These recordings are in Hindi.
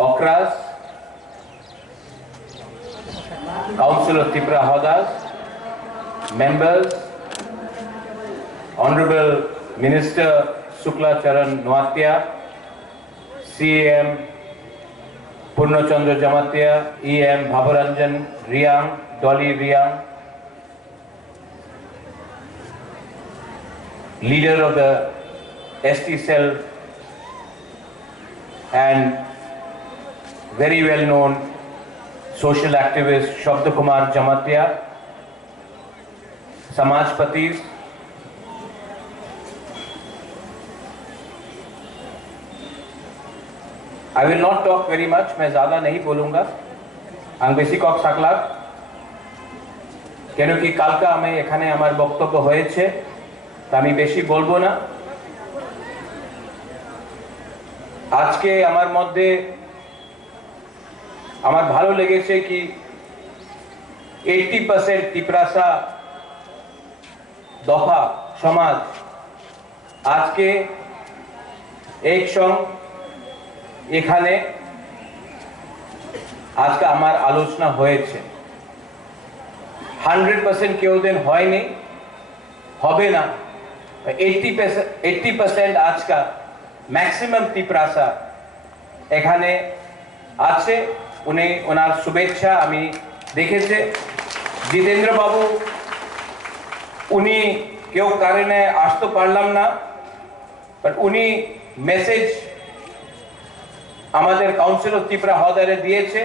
Okras, Council of Tripura Howdas, members, Honorable Minister Shukla Charan Noatia, CAM Purnachandra Jamatia, EM Bhabaranjan Riang, Dolly Riang, leader of the ST cell and very well known social activist Shabda Kumar Jamatia, Samajpatis, I will not talk very much, मैं ज़्यादा नहीं बोलूँगा, আমি বেশি কক থাকলাম, কেন কি কালকে আমি এখানে আমার বক্তব্য হয়েছে, তা আমি বেশি বলবো না। আজকে আমার মধ্যে আমার ভালো লেগেছে কি 80% ত্রিপুরাসা দফা সমাজ আজকে একসঙ্গ এখানে আজকে আমার আলোচনা হয়েছে। 100% কেউ দিন হয়নি, হবে না, 80% আজকা ম্যাক্সিমাম ত্রিপুরাসা এখানে আছে। উনি ওনার শুভেচ্ছা আমি দেখেছে। জিতেন্দ্র বাবু উনি কেউ কারণে আসতে পারলাম না, বাট উনি মেসেজ আমাদের কাউন্সিল অফ ত্রিপুরা হদারে দিয়েছে।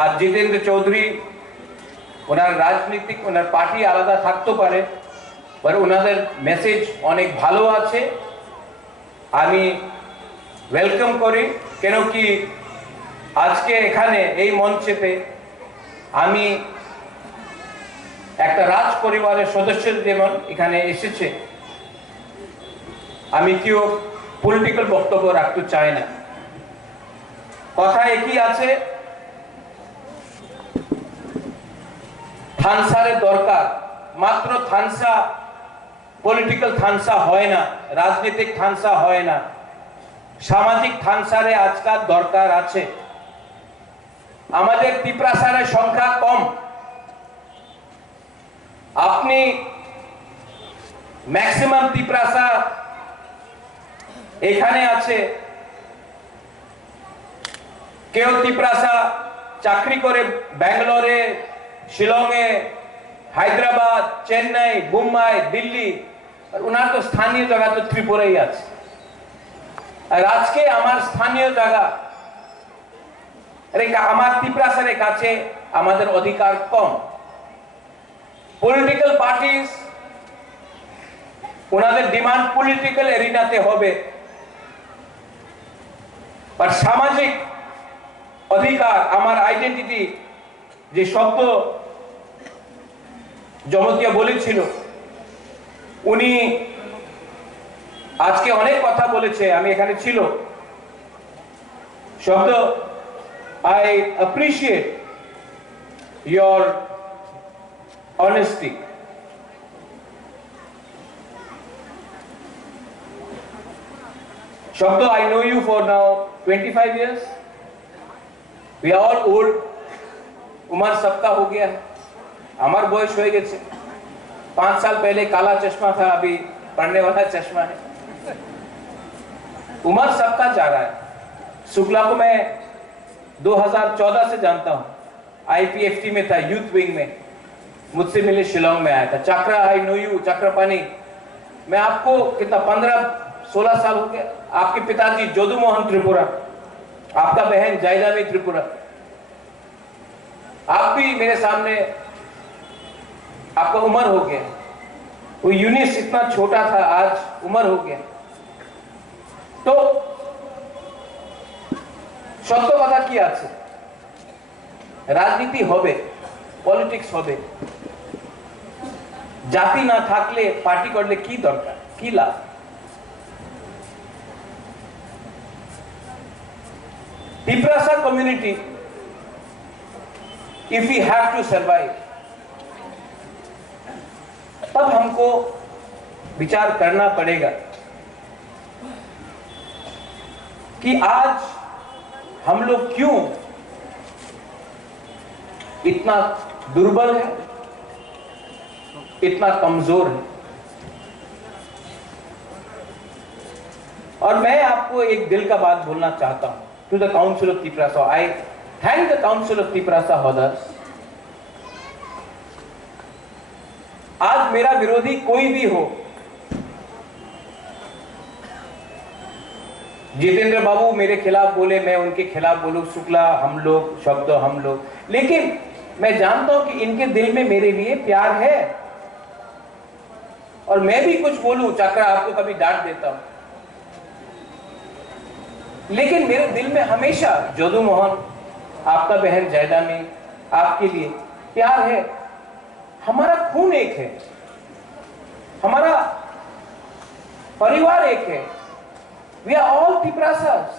আর জিতেন্দ্র চৌধুরী ওনার রাজনীতিক ওনার পার্টি আলাদা থাকতে পারে, বাট ওনাদের মেসেজ অনেক ভালো আছে, আমি ওয়েলকাম করি। কেন কি আজকে এখানে এই মঞ্চেতে আমি একটা রাজ পরিবারের সদস্য যেমন এখানে এসেছে, আমি কেউ পলিটিক্যাল বক্তব্য রাখতে চাই না। কথা একই আছে, থানসারের দরকার, মাত্র থানসা পলিটিক্যাল থানসা হয় না, রাজনৈতিক থানসা হয় না। সামাজিক থানসারে আজকাল দরকার আছে। আমাদের তিপ্রাসারের সংখ্যা কম, আপনি ম্যাক্সিমাম তিপ্রাসা এখানে আছে। কেউ তিপ্রাসা চাকরি করে ব্যাঙ্গালোরে, শিলংয়ে, হায়দ্রাবাদ, চেন্নাই, মুম্বাই, দিল্লি, আর ওনার তো স্থানীয় জায়গা তো ত্রিপুরাই আছে। আর আজকে আমার স্থানীয় জায়গা আমার তিপ্রাসারের কাছে আমাদের অধিকার কম। পলিটিক্যাল পার্টিস ওনাদের ডিমান্ড পলিটিক্যাল এরিনাতে হবে, আর সামাজিক অধিকার, আমার আইডেন্টিটি যে শব্দ জমতিয়া বলেছিল, উনি আজকে অনেক কথা বলেছে, আমি এখানে ছিল। শব্দ I appreciate your honesty. Shabda, I know you for now 25 years. We are all old. उम्र सबका हो गया है, हमार बयस हो गए। 5 साल पहले काला चश्मा था, अभी पढ़ने वाला चश्मा है। उम्र सबका जा रहा है। शुक्ला को मैं 2014 से जानता हूं, IPFT में था, यूथ विंग में, मुझसे मिले शिलोंग में आया था। चक्रा, आई नो यू, चक्रपानी, मैं आपको कितना 15-16 साल हो गया। आपके पिताजी जोदू मोहन त्रिपुरा, आपका बहन जायदामी त्रिपुरा, आप भी मेरे सामने, आपका उम्र हो गया। वो यूनिस इतना छोटा था, आज उम्र हो गया। तो সত্য কথা কি আছে? রাজনীতি হবে, পলিটিক্স হবে। জাতি না থাকলে পার্টি করলে কি দরকার, কি লাভ? Tiprasa community, if we have to survive, तब हमको विचार करना पड़ेगा कि आज हम लोग क्यों इतना दुर्बल है, इतना कमजोर है। और मैं आपको एक दिल का बात बोलना चाहता हूं to the council of Tiprasa. I thank the council of Tiprasa हॉदर्स। आज मेरा विरोधी कोई भी हो, जितेंद्र बाबू मेरे खिलाफ बोले, मैं उनके खिलाफ बोलूं, शुक्ला हम लोग, शब्द हम लोग, लेकिन मैं जानता हूं कि इनके दिल में मेरे लिए प्यार है। और मैं भी कुछ बोलूं, चक्रा आपको कभी डांट देता हूं, लेकिन मेरे दिल में हमेशा जोदू मोहन, आपका बहन जायदामी, आपके लिए प्यार है। हमारा खून एक है, हमारा परिवार एक है। We are all तिप्रासास।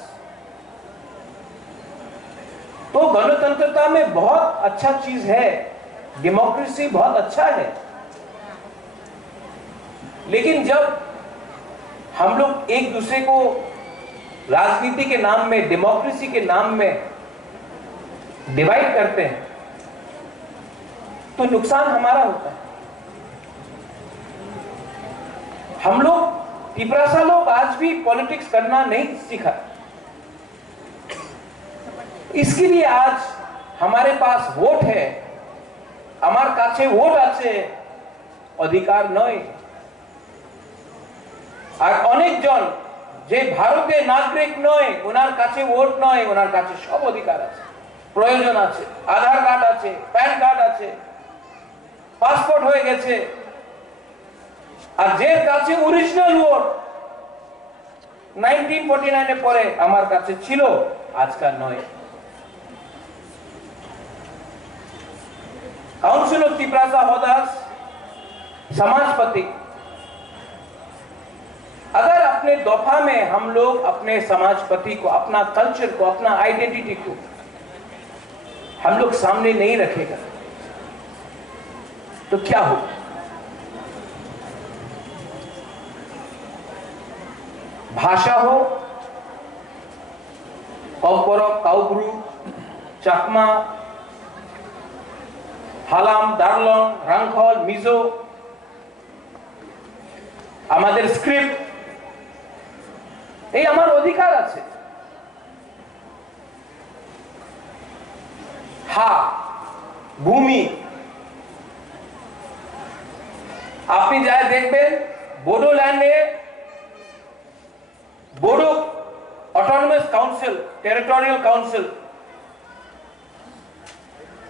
तो गणतंत्रता में बहुत अच्छा चीज है, डेमोक्रेसी बहुत अच्छा है, लेकिन जब हम लोग एक दूसरे को राजनीति के नाम में, डेमोक्रेसी के नाम में डिवाइड करते हैं, तो नुकसान हमारा होता है। हम लोग तिप्रासा लोग आज भी पॉलिटिक्स करना नहीं सीखा। इसके लिए आज हमारे पास वोट है, আমার কাছে ভোট আছে, অধিকার নয়। আর অনেকজন যে ভারতের নাগরিক নয়, ওনার কাছে ভোট নয়, ওনার কাছে সব অধিকার আছে, প্রয়োজন আছে, আধার কার্ড আছে, প্যান কার্ড আছে, পাসপোর্ট হয়ে গেছে। আর যে কাছে অরিজিনাল ভোট 1949 এর পরে আমার কাছে ছিল, আজকাল নয়। काउंसिल ऑफ तिप्रासा हॉदर्स, समाजपति, अगर अपने दफा में हम लोग अपने समाजपति को, अपना कल्चर को, अपना आइडेंटिटी को हम लोग सामने नहीं रखेगा तो क्या होगा? भाषा हो, কৌপরক, কাউব্রু, চাকমা, হালাম, দার্লং, রাংখল, মিজো, আমাদের স্ক্রিপ্ট, এই আমার অধিকার আছে। হা, ভূমি, আপনি যা দেখবেন বোডোল্যান্ডে Bodo autonomous council, territorial council,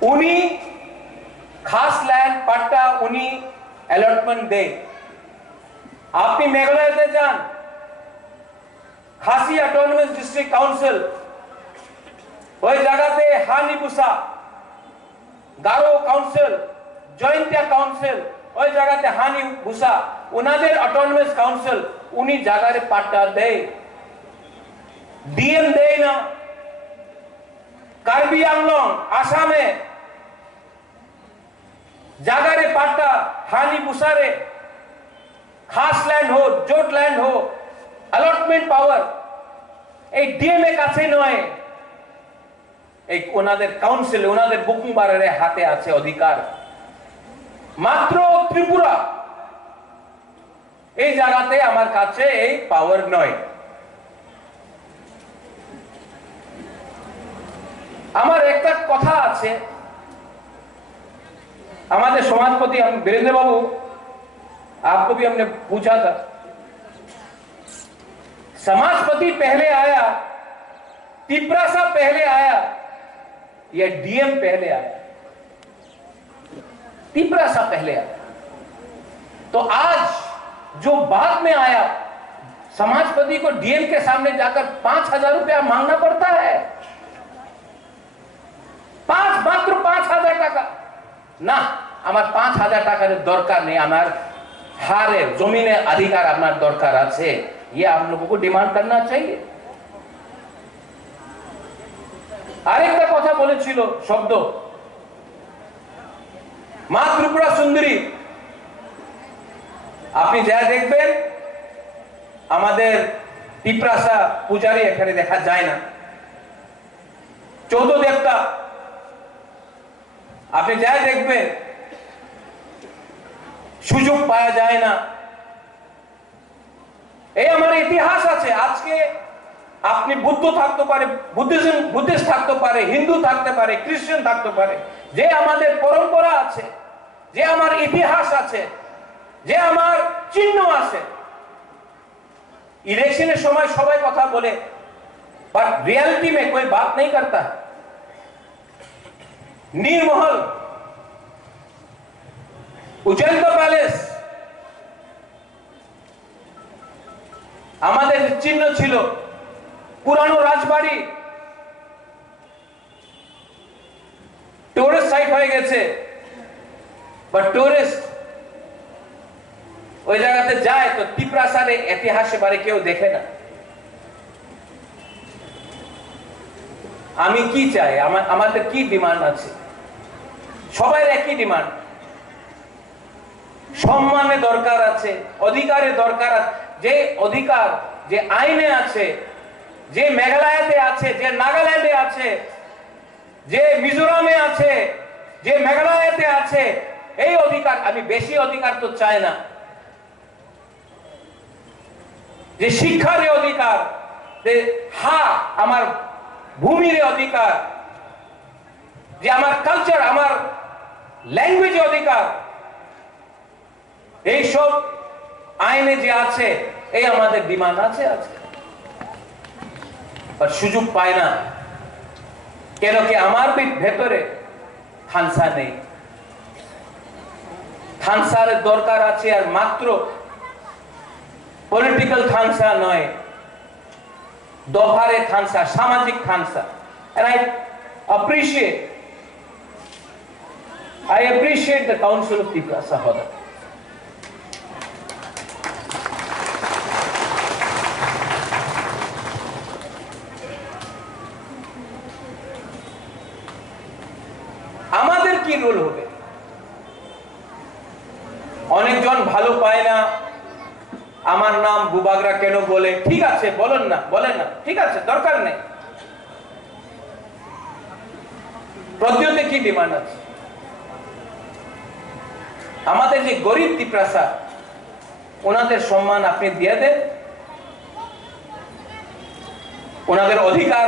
उन्हीं खास लैंड पट्टा उन्हीं अलॉटमेंट दे। आपने मेघालय से जान खासी ऑटोनमस डिस्ट्रिक्ट काउंसिल वही जगह पे हानीबुसा, गारो काउंसिल, जॉइंटिया काउंसिल वही जगह पे हानीबुसा, उन्हें ऑटोनमस काउंसिल उन्हीं जगह रे पट्टा दे। डीएम दे ना, कार्बी आंगलोंग आसामे जगह रे पट्टा हानीबुसा रे खास लैंड हो, जोट लैंड हो, अलॉटमेंट पावर এই ডিএমএ কাছে নয়, এই ওনাদের কাউন্সিল, ওনাদের বুকুমবারের হাতে আছে অধিকার। মাত্র ত্রিপুরা এই জায়গাতে আমার কাছে এই পাওয়ার নয়। আমার একটা কথা আছে, हमारे समाजपति हम वीरेंद्र बाबू, आपको भी हमने पूछा था, समाजपति पहले आया, तिपरासा पहले आया या डीएम पहले आया? तिपरासा पहले आया। तो आज जो बाद में आया, समाजपति को डीएम के सामने जाकर 5,000 रुपया मांगना पड़ता है। मात्र 5,000 টাকা না, আমার 5,000 টাকার দরকার নেই, আমার হারে জমিনে अधिकार আপনার দরকার আছে, ये आप लोगों को डिमांड करना चाहिए। আরেকটা কথা বলেছিল শব্দ, মা ত্রিপুরা সুন্দরী, আপনি যা দেখবেন আমাদের তিপ্রাসা পূজারী এখানে দেখা যায় না, 14 দেবতা আপনি যা দেখবেন সুযোগ পাওয়া যায় না। এই আমার ইতিহাস আছে। আজকে আপনি বুদ্ধ থাকতে পারে, বুদ্ধিস্ট থাকতে পারে, হিন্দু থাকতে পারে, খ্রিস্টান থাকতে পারে, যে আমাদের পরম্পরা আছে, যে আমার ইতিহাস আছে, যে আমার চিহ্ন আছে। ইলেকশনের সময় সবাই কথা বলে, বাট रियलिटी में कोई बात नहीं करता। नीरमहल, उज्जैन पैलेस আমাদের চিহ্ন ছিল, পুরানো রাজবাড়ি টুরিস্ট সাইট হয়ে গেছে, বাট টুরিস্ট ওই জায়গাতে যায় তো তিপ্রাসারে ইতিহাসে বারে কেউ দেখে না। আমি কি চাই, আমাদের কি ডিমান্ড আছে? সবাই একই ডিমান্ড, সম্মানের দরকার আছে, অধিকারের দরকার আছে। যে অধিকার যে আইনে আছে, যে মেঘালয়তে আছে, যে নাগাল্যান্ডে আছে, যে মিজোরামে আছে, যে মেঘালয়তে আছে, এই অধিকার, আমি বেশি অধিকার তো চাই না। যে শিক্ষার অধিকার, যে আমার ভূমির অধিকার, যে আমার কালচার, আমার ল্যাঙ্গুয়েজ অধিকার, এই সব আইনে যে আছে, এই আমাদের ডিমান্ড আছে আছে, আর সুযোগ পায় না। কেন কি আমার ভেতরে থানসা নেই। থানসার দরকার আছে, আর মাত্র পলিটিক্যাল থানসা নয়, দফারে থানসা, সামাজিক থানসা। And I appreciate the Council of Tiprasa Hoda. আমাদের কি রোল হবে? অনেকজন ভালো পায় না, আমার নাম বুবাগরা কেন বলে। ঠিক আছে, বলেন না, ঠিক আছে, দরকার নেই। পদ্ধতি কি ডিমান্ড আছে? আমাদের যে গরিব তিপ্রাসা ওনাদের সম্মান আপনি দিয়ে দেন, ওনাদের অধিকার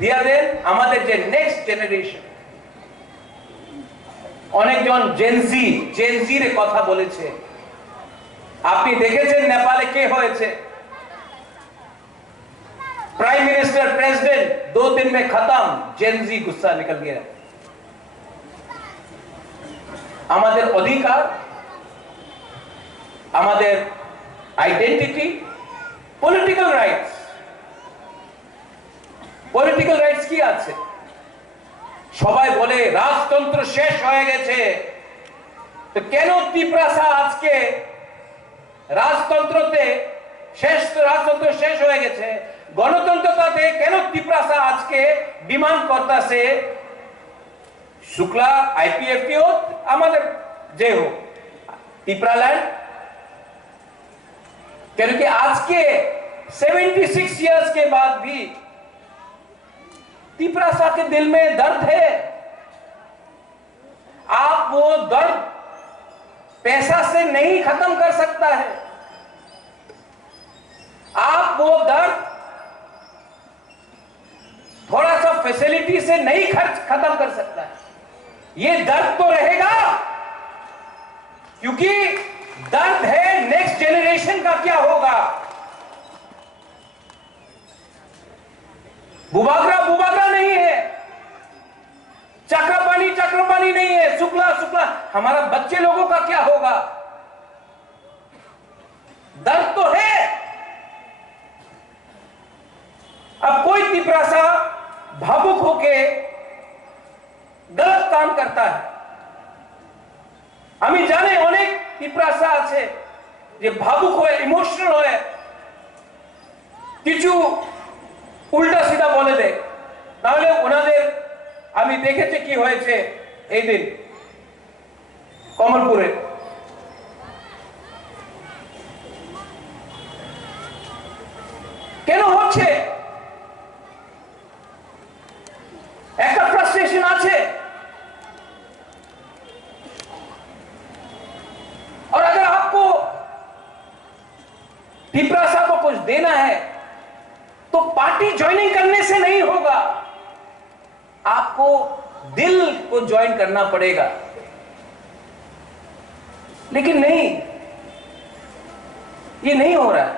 দিয়ে দেন। আমাদের যে নেক্সট জেনারেশন, অনেকজন জেনজির কথা বলেছে। আপনি দেখেছেন নেপালে কে হয়েছে? प्राइम मिनिस्टर प्रेसिडेंट 2 दिन में खत्म, जेनजी गुस्सा निकल गया। আমাদের অধিকার, আমাদের আইডেন্টিটি, পলিটিক্যাল রাইটস কি আছে? সবাই বলে রাজতন্ত্র শেষ হয়ে গেছে, তো কেন তিপ্রাসা আজকে রাজতন্ত্র শেষ হয়ে গেছে, গণতন্ত্রতে কেন তিপ্রাসা আজকে ডিমান্ড করতেছে शुक्ला आईपीएफटी हो, আমাদের যে হোক तिप्रालैंड? क्योंकि आज के 76 इयर्स के बाद भी तिप्रासा के दिल में दर्द है। आप वो दर्द पैसा से नहीं खत्म कर सकता है, आप वो दर्द थोड़ा सा फैसिलिटी से नहीं खत्म कर सकता है। ये दर्द तो रहेगा, क्योंकि दर्द है नेक्स्ट जेनरेशन का क्या होगा। बुबागरा नहीं है, चक्रपाणी नहीं है, शुक्ला हमारा बच्चे लोगों का क्या होगा। दर्द तो है। अब कोई तिप्रासा भावुक होके गलत काम करता है। আমি জানি অনেক তিপ্রাসা আছে যে ভাবুক হয়ে ইমোশনাল হয়ে কিছু উল্টা সিধা বলে দেয়, তাহলে ওনাদের আমি দেখেছি কি হয়েছে এই দিন কমলপুরে। কেন হচ্ছে? একটা ফ্রাস্ট্রেশন আছে। और अगर आपको तिप्रासा को कुछ देना है तो पार्टी ज्वाइनिंग करने से नहीं होगा, आपको दिल को ज्वाइन करना पड़ेगा। लेकिन नहीं, ये नहीं हो रहा है।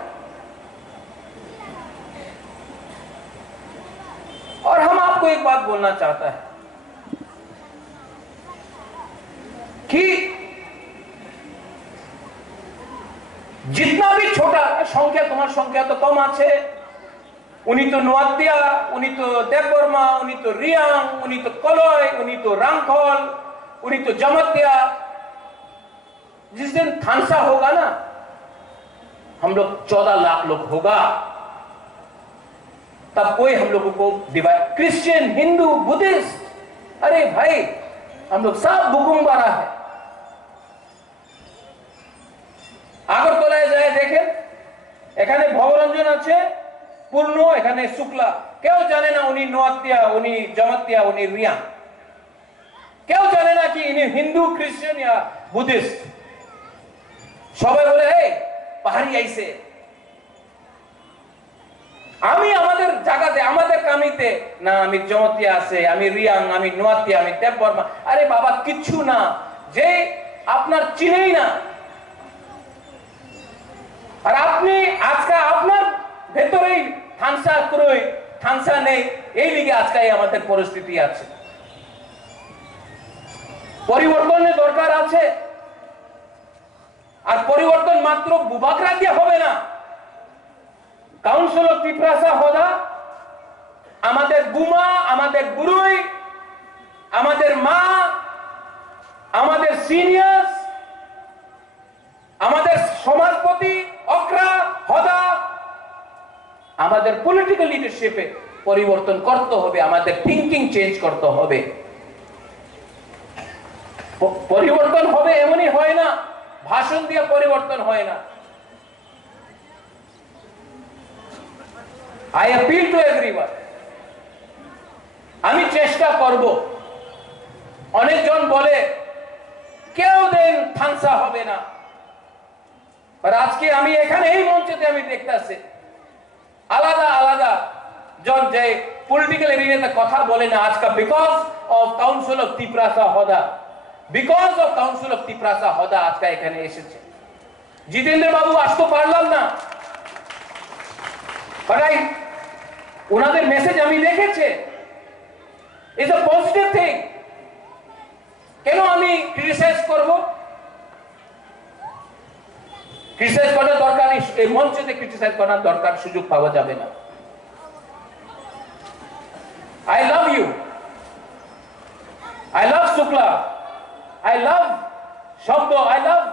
और हम आपको एक बात बोलना चाहता है कि जितना भी छोटा संख्या, तुम्हार संख्या तो कम आछे, उनी तो नोआतिया, उनी तो देवबर्मा, उनी तो रियांग, उनी तो कलय, उनी तो रांगखल, उनी तो जमतिया। जिस दिन थानसा होगा ना, हम लोग 14 लाख लोग होगा, तब कोई हम लोगों को डिवाइड, क्रिश्चियन, हिंदू, बुद्धिस्ट, अरे भाई हम लोग सब बुकुम्बारा है। আগরতলায় যায় দেখেন, এখানে ভবরঞ্জন আছে পূর্ণ, এখানে শুক্লা, কেউ জানে না উনি নোয়াতিয়া, উনি জমাতিয়া, উনি রিয়া, কেউ জানে না কি ইনি হিন্দু, খ্রিস্টান या বুদ্ধিস্ট। সবাই বলে এই পাহাড়ি আইছে। আমি আমাদের জায়গাতে, আমাদের কামিতে না, আমি জমাতিয়া আছে, আমি রিয়াং, আমি নোয়াতিয়া, আমি দেববর্মা। আরে বাবা কিচ্ছু না, যে আপনার চিনেই না। আর আপনি আজকে আপনার ভেতরেই থানসা নেই, এই লিগে আজকে আমাদের পরিস্থিতি আছে। পরিবর্তনের দরকার আছে। আর পরিবর্তন মাত্র বুবাগরা দিয়ে হবে না। কাউন্সিল অফ তিপ্রাসা হদা আমাদের বুমা, আমাদের গুরুই, আমাদের মা, আমাদের সিনিয়র্স, আমাদের সমাজপতি অগ্রা হদা, আমাদের পলিটিক্যাল লিডারশিপে পরিবর্তন করতে হবে, আমাদের থিঙ্কিং চেঞ্জ করতে হবে। পরিবর্তন হবে এমনই হয় না, ভাষণ দিয়ে পরিবর্তন হয় না। I appeal to everyone, আমি চেষ্টা করব অনেকজন বলে কেউ দিন থানসা হবে না, আর আজকে আমি এখানে এই মঞ্চেতে আমি দেখতেছি আলাদা আলাদা জন যে পলিটিক্যাল এরিয়াতে কথা বলে না আজকে because of council of Tiprasa Hoda, because of council of Tiprasa Hoda আজকে এখানে এসেছে। জিতেন্দ্র বাবু আসতে পারলাম না, বাট ওনাদের মেসেজ আমি দেখেছি, ইজ আ পজিটিভ থিং। কেন আমি ক্রিটিসাইজ করব? ক্রিটিসাইজ করার দরকার নেই, এই মঞ্চে ক্রিটিসাইজ করার দরকার সুযোগ পাওয়া যাবে না। I love you, I love Shukla, I love Shabdo, I love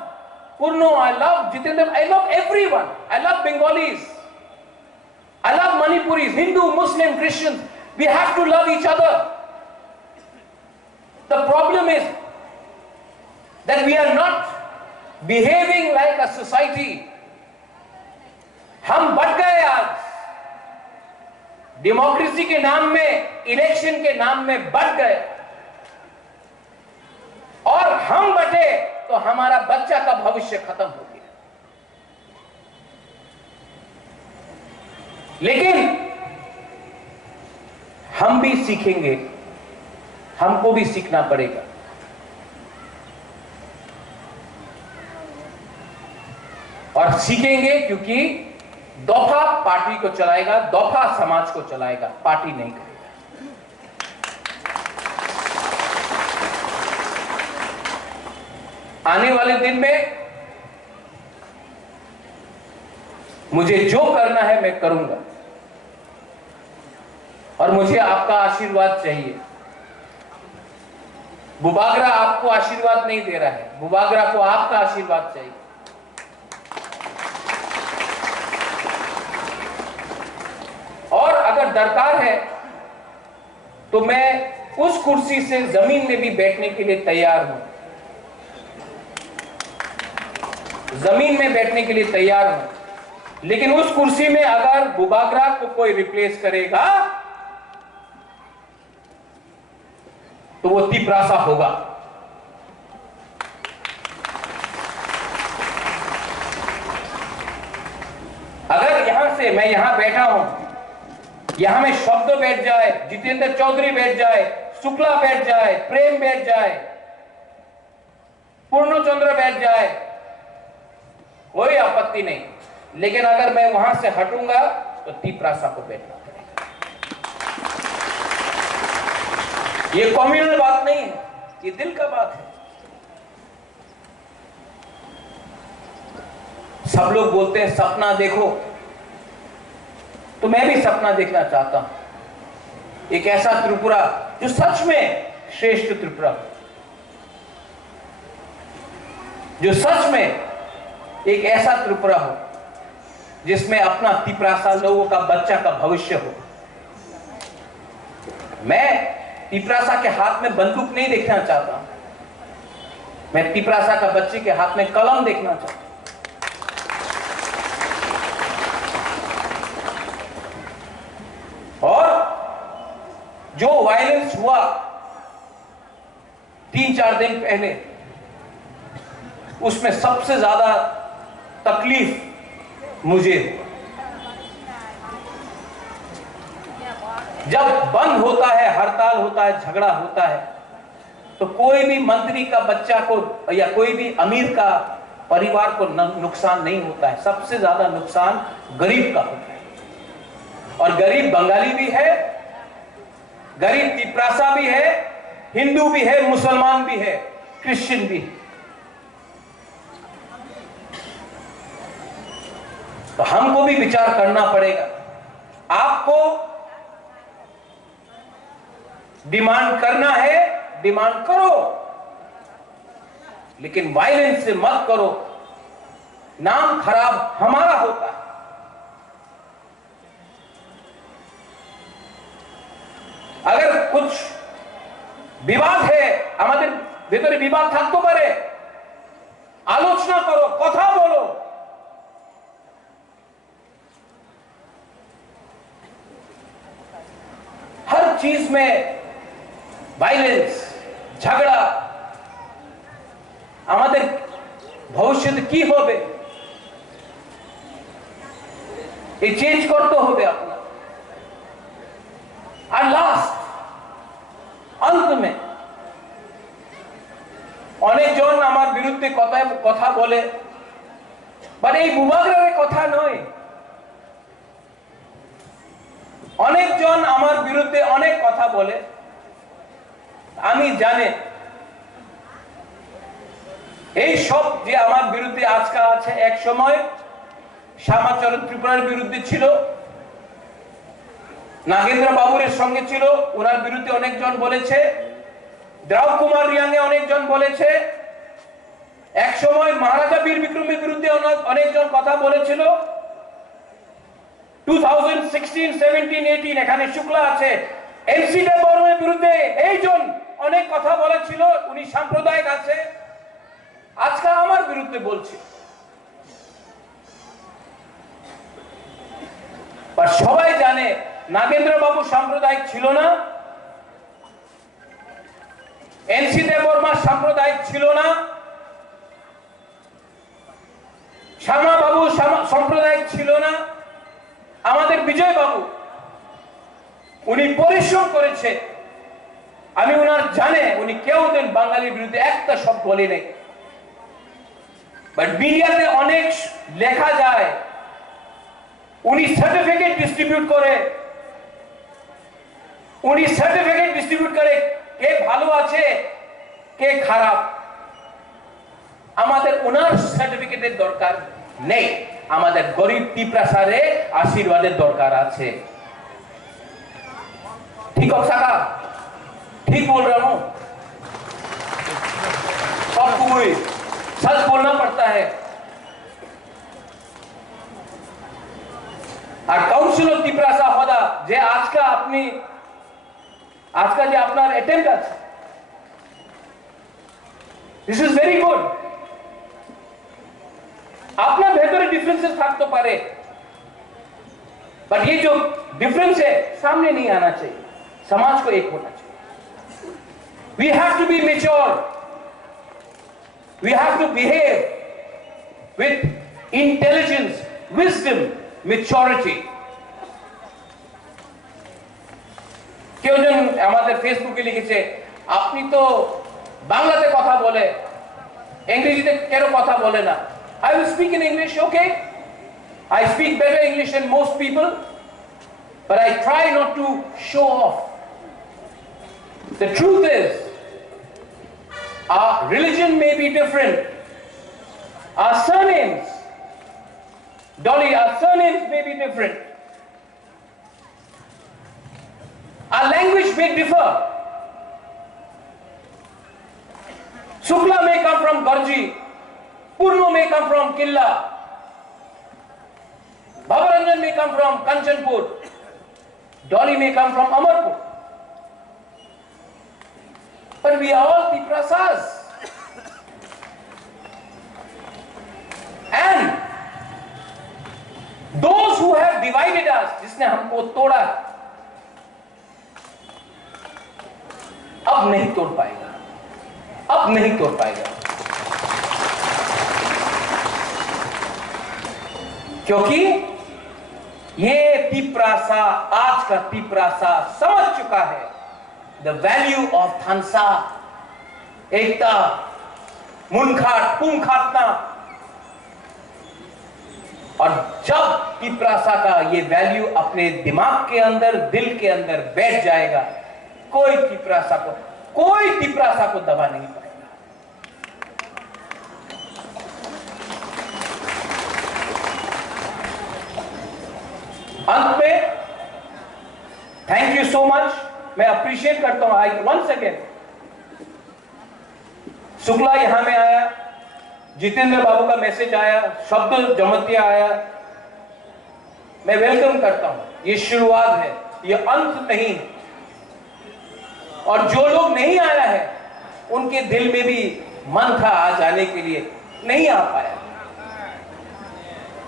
Purno, I love Jitendra, I love everyone, I love Bengalis, I love Manipuris, Hindu, Muslim, Christians. We have to love each other. The problem is that we are not behaving like a society. हम बढ़ गए आज, डेमोक्रेसी के नाम में, इलेक्शन के नाम में बढ़ गए, और हम बटे तो हमारा बच्चा का भविष्य खत्म हो गया। लेकिन हम भी सीखेंगे, हमको भी सीखना पड़ेगा। और सीखेंगे क्योंकि दफा पार्टी को चलाएगा, दफा समाज को चलाएगा, पार्टी नहीं करेगा। आने वाले दिन में मुझे जो करना है मैं करूंगा, और मुझे आपका आशीर्वाद चाहिए। बुबागरा आपको आशीर्वाद नहीं दे रहा है, बुबागरा को आपका आशीर्वाद चाहिए। और अगर दरकार है तो मैं उस कुर्सी से जमीन में भी बैठने के लिए तैयार हूं, जमीन में बैठने के लिए तैयार हूं। लेकिन उस कुर्सी में अगर बुबागरा को कोई रिप्लेस करेगा तो वो तिप्रासा होगा। अगर यहां से मैं यहां बैठा हूं, यहां में शब्द बैठ जाए, जितेंद्र चौधरी बैठ जाए, शुक्ला बैठ जाए, प्रेम बैठ जाए, पूर्णचंद्र बैठ जाए, कोई आपत्ति नहीं। लेकिन अगर मैं वहां से हटूंगा तो तिप्रासा को बैठना पड़ेगा। ये कम्युनल बात नहीं है, ये दिल का बात है। सब लोग बोलते हैं सपना देखो, तो मैं भी सपना देखना चाहता हूं, एक ऐसा त्रिपुरा जो सच में श्रेष्ठ त्रिपुरा, जो सच में एक ऐसा त्रिपुरा हो जिसमें अपना तिप्रासा लोगों का बच्चा का भविष्य हो। मैं तिप्रासा के हाथ में बंदूक नहीं देखना चाहता, मैं तिप्रासा का बच्चे के हाथ में कलम देखना चाहता हूं। और जो वायलेंस हुआ 3-4 दिन पहले, उसमें सबसे ज्यादा तकलीफ मुझे, जब बंद होता है, हड़ताल होता है, झगड़ा होता है, तो कोई भी मंत्री का बच्चा को या कोई भी अमीर का परिवार को नुकसान नहीं होता है, सबसे ज्यादा नुकसान गरीब का होता है। और गरीब बंगाली भी है, गरीब तिप्रासा भी है, हिंदू भी है, मुसलमान भी है, क्रिश्चियन भी है। तो हमको भी विचार करना पड़ेगा। आपको डिमांड करना है, डिमांड करो, लेकिन वायलेंस से मत करो, नाम खराब हमारा होता है। अगर कुछ विवाद है, আমাদের ভিতরে বিবাদ থাকতে পারে, আলোচনা করো, কথা বলো। हर चीज में वायलेंस, ঝগড়া, আমাদের ভবিষ্যতে কি হবে এই চেঞ্জ করতে হবে আপনার। আর লাস্ট अंत में অনেকজন আমার বিরুদ্ধে কথা বলে, বাট এই বুবাগ্রামের কথা নয়। অনেকজন আমার বিরুদ্ধে অনেক কথা বলে, আমি জানে এই সব যে আমার বিরুদ্ধে আজকে আছে, এক সময় শ্যামাচরণ ত্রিপুরার বিরুদ্ধে ছিল, নাগেন্দ্র বাবুরের সঙ্গে ছিল, ওনার বিরুদ্ধে অনেকজন বলেছে, দ্রাউ কুমার রিয়াংয়ে অনেকজন বলেছে, এক সময় মহারাজা বীর বিক্রমের বিরুদ্ধে অনেকজন কথা বলেছিল। 2016, 17, 18 এখানে শুক্লা আছে, এনসি দেববর্মার বিরুদ্ধে এইজন অনেক কথা বলেছিল, উনি সাম্প্রদায়িক আছে, আজকে আমার বিরুদ্ধে বলছে। সবাই জানে নাগেন্দ্র বাবু সাম্প্রদায়িক ছিল না, এনসি দেববর্মা সাম্প্রদায়িক ছিল না, শ্যামা বাবু সাম্প্রদায়িক ছিল না, আমাদের বিজয় বাবু উনি পরিশ্রম করেছে, আমি ওনার জানে উনি কেউ দিন বাঙালির বিরুদ্ধে একটা শব্দ বলে নেই। বাট মিডিয়াতে অনেক লেখা যায় উনি সার্টিফিকেট ডিস্ট্রিবিউট করে, উনি সার্টিফিকেট ডিস্ট্রিবিউট করে কে ভালো আছে কে খারাপ। আমাদের ওনার সার্টিফিকেটের দরকার নেই, আমাদের গরিব তিপ্রাসারে আশীর্বাদের দরকার আছে। ठीक हो सका? ठीक बोल रहा हूं? सबको सच बोलना पड़ता है। আর কাউন্সিল অফ ত্রিপুরা হদা যে আজকে আপনি আজকে যে আপনার অ্যাটেম্প্ট আছে, দিস ইজ ভেরি গুড। আপনার ভেতরে ডিফারেंसेस থাকতে পারে, बट ये जो डिफरेंस है सामने नहीं आना चाहिए, समाज को एक होना चाहिए। We have to be mature, we have to behave with intelligence, wisdom, maturity। কেউ জন আমাদের ফেসবুকে লিখেছে আপনি তো বাংলাতে কথা বলে, ইংরেজিতে কেন কথা বলে না? I will speak in English, okay? I speak better English than most people, but I try not to show off. The truth is, our religion may be different, our surnames, Dolly, our surnames may be different, our language may differ. Shukla may come from Garji, Purno may come from Killa, Bhavaranjan may come from Kanchanpur, Dolly may come from Amarpur, but we are all Tiprasas. And those who have divided us, जिसने हमको तोड़ा, अब नहीं तोड़ पाएगा, अब नहीं तोड़ पाएगा, क्योंकि ये तिप्रासा, आज का तिप्रासा समझ चुका है द वैल्यू ऑफ थानसा, एकता, मुनखाट, पुंखाटना। और जब तिप्रासा का ये वैल्यू अपने दिमाग के अंदर, दिल के अंदर बैठ जाएगा, कोई तिप्रासा को दबा नहीं पाएगा। अंत में थैंक यू सो मच, मैं अप्रिशिएट करता हूं। आई वंस अगेन, शुक्ला यहां में आया, जितेंद्र बाबू का मैसेज आया, शब्द जमतिया आया, मैं वेलकम करता हूं। ये शुरुआत है, ये अंत नहीं। और जो लोग नहीं आया है उनके दिल में भी मन था आ जाने के लिए, नहीं आ पाया,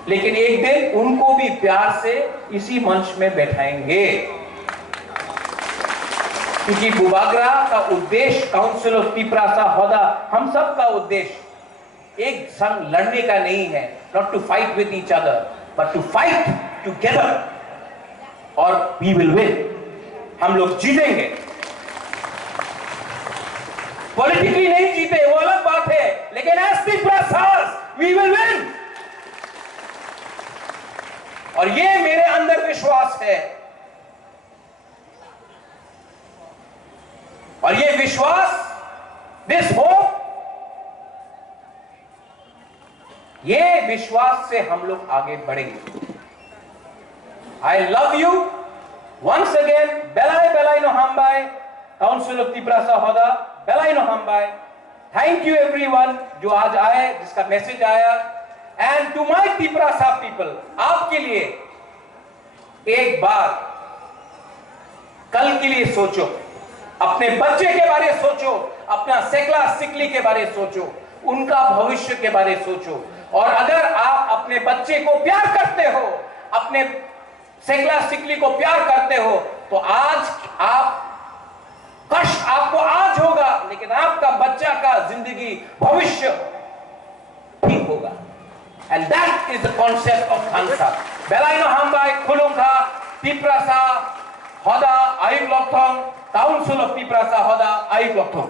लेकिन एक दिन उनको भी प्यार से इसी मंच में बैठाएंगे। क्योंकि बुबागरा का उद्देश्य, काउंसिल ऑफ तिपरासा हौदा, हम सब का उद्देश्य एक संग लड़ने का नहीं है, not to fight with each other but to fight together, और वी विल विन, हम लोग जीतेंगे। पॉलिटिकली नहीं जीते वो अलग बात है, लेकिन एज तिपरासास वी विल विन, और ये मेरे अंदर विश्वास है, और ये विश्वास, दिस होप, ये विश्वास से हम लोग आगे बढ़ेंगे। I love you once again, बेलाय बेलाय नो हामबाय, काउंसिल ऑफ तिपरासा हौदा, बेलाय नो हामबाय। थैंक यू एवरीवन जो आज आए, जिसका मैसेज आया, and to my Tiprasa people, आपके लिए एक बार कल के लिए सोचो, अपने बच्चे के बारे सोचो, अपना सेकला सिकली के बारे सोचो, उनका भविष्य के बारे सोचो, और अगर आप अपने बच्चे को प्यार करते हो, अपने सेकला सिकली को प्यार करते हो, तो आज आप, कष्ट आपको आज होगा, लेकिन आपका बच्चा का जिंदगी भविष्य ठीक होगा। And that is the concept of Khansa. Belai no hambai, Khulungkha, Tiprasa, Hoda, Ayuk Lokthong, Council of Tiprasa, Hoda, Ayuk Lokthong.